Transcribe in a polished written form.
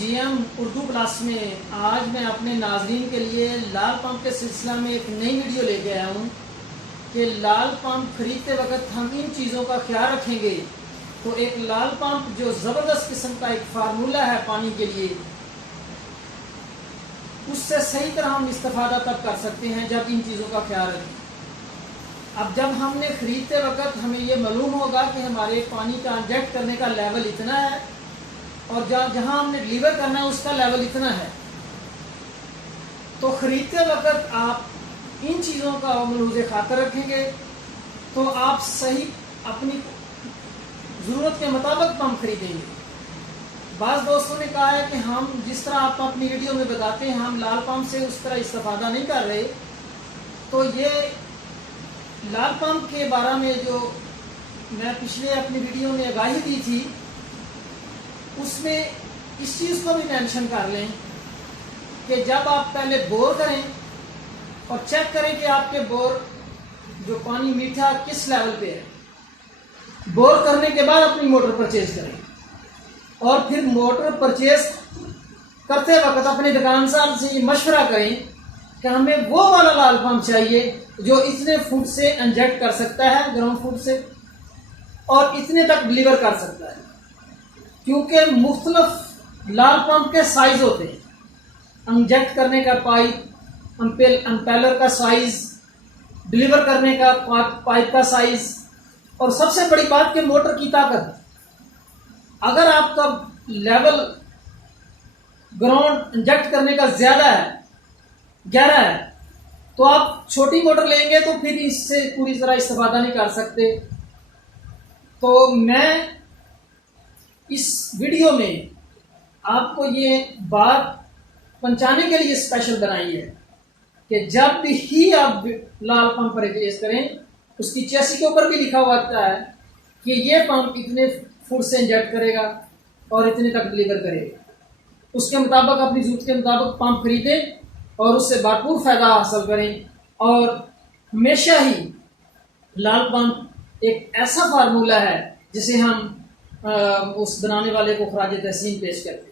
GM Urdu class में आज मैं अपने नाजरीन के लिए लाल पंप के सिलसिला में एक नई वीडियो लेके आया हूँ कि लाल पंप खरीदते वक्त हम इन चीज़ों का ख्याल रखेंगे। तो एक लाल पंप जो ज़बरदस्त किस्म का एक फार्मूला है पानी के लिए, उससे सही तरह हम इस्तेफादा तब कर सकते हैं जब इन चीज़ों का ख्याल रखें। अब जब हमने ख़रीदते वक्त हमें ये मालूम होगा कि हमारे पानी का इंजेक्ट करने का लेवल इतना है और जहाँ हमने डिलीवर करना है उसका लेवल इतना है, तो ख़रीदते वक्त आप इन चीज़ों का मलूज़े खातर रखेंगे तो आप सही अपनी ज़रूरत के मुताबिक पंप खरीदेंगे। बाज़ दोस्तों ने कहा है कि हम जिस तरह आप अपनी वीडियो में बताते हैं हम लाल पंप से उस तरह इस्तेफादा नहीं कर रहे। तो ये लाल पंप के बारे में जो मैं पिछले अपनी वीडियो में आगाही दी थी, उसमें इस चीज़ को भी मेंशन कर लें कि जब आप पहले बोर करें और चेक करें कि आपके बोर जो पानी मीठा किस लेवल पे है, बोर करने के बाद अपनी मोटर परचेज करें और फिर मोटर परचेज करते वक्त अपने दुकानदार से ये मशवरा करें कि हमें वो वाला लाल पंप चाहिए जो इतने फुट से इंजेक्ट कर सकता है, ग्राउंड फुट से, और इतने तक डिलीवर कर सकता है। क्योंकि मुख्तलिफ लाल पंप के साइज होते हैं, इंजेक्ट करने का पाइप, अंपेलर का साइज, डिलीवर करने का पाइप का साइज, और सबसे बड़ी बात कि मोटर की ताकत। अगर आपका लेवल ग्राउंड इंजेक्ट करने का ज़्यादा है, गहरा है, तो आप छोटी मोटर लेंगे तो फिर इससे पूरी तरह इस्तेफादा नहीं कर सकते। तो मैं इस वीडियो में आपको ये बात पहुंचाने के लिए स्पेशल बनाई है कि जब ही आप लाल पंप परचेज करें, उसकी चेसी के ऊपर भी लिखा हुआ होता है कि ये पंप इतने फुट से इंजेक्ट करेगा और इतने तक डिलीवर करेगा। उसके मुताबिक अपनी ज़रूरत के मुताबिक पंप खरीदें और उससे भरपूर फ़ायदा हासिल करें। और हमेशा ही लाल पंप एक ऐसा फार्मूला है जिसे हम उस बनाने वाले को खराज तहसीन पेश करते हैं।